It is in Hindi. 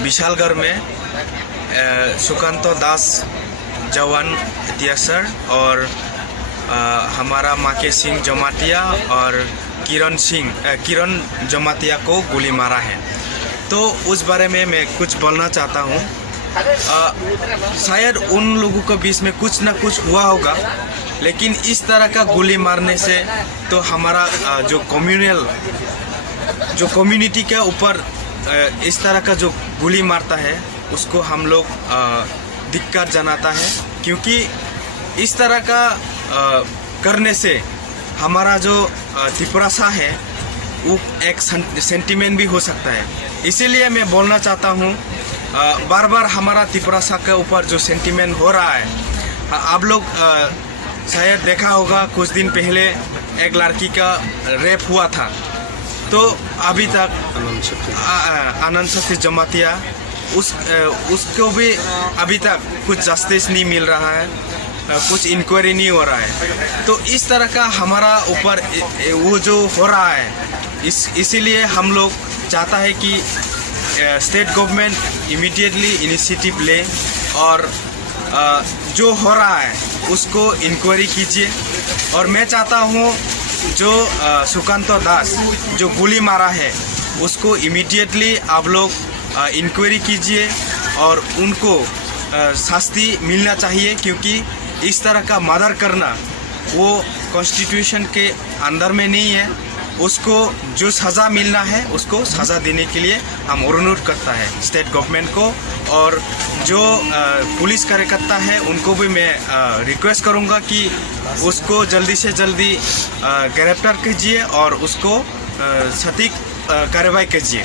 विशालगढ़ में सुकांत दास जवान इतिहासर और हमारा माके सिंह जमातिया और किरण जमातिया को गोली मारा है। तो उस बारे में मैं कुछ बोलना चाहता हूँ। शायद उन लोगों के बीच में कुछ ना कुछ हुआ होगा, लेकिन इस तरह का गोली मारने से तो हमारा जो कम्युनिटी के ऊपर इस तरह का जो गोली मारता है उसको हम लोग धिक्कार जनाता है, क्योंकि इस तरह का करने से हमारा जो त्रिपुरासा है वो एक सेंटिमेंट भी हो सकता है। इसीलिए मैं बोलना चाहता हूँ, बार बार हमारा त्रिपुरासा के ऊपर जो सेंटिमेंट हो रहा है, आप लोग शायद देखा होगा कुछ दिन पहले एक लड़की का रेप हुआ था, तो अभी तक आनंद शक्ति जमातिया उसको भी अभी तक कुछ जस्टिस नहीं मिल रहा है, कुछ इंक्वायरी नहीं हो रहा है। तो इस तरह का हमारा ऊपर वो जो हो रहा है, इसीलिए हम लोग चाहता है कि स्टेट गवर्नमेंट इमीडिएटली इनिशिएटिव ले और जो हो रहा है उसको इंक्वायरी कीजिए। और मैं चाहता हूँ जो सुकांत दास जो गोली मारा है उसको इमीडिएटली आप लोग इंक्वायरी कीजिए और उनको शास्ति मिलना चाहिए, क्योंकि इस तरह का मर्डर करना वो कॉन्स्टिट्यूशन के अंदर में नहीं है। उसको जो सज़ा मिलना है उसको सज़ा देने के लिए हम अनुरोध करता है स्टेट गवर्नमेंट को, और जो पुलिस कार्यकर्ता है उनको भी मैं रिक्वेस्ट करूंगा कि उसको जल्दी से जल्दी गिरफ्तार कीजिए और उसको सटीक कार्रवाई कीजिए।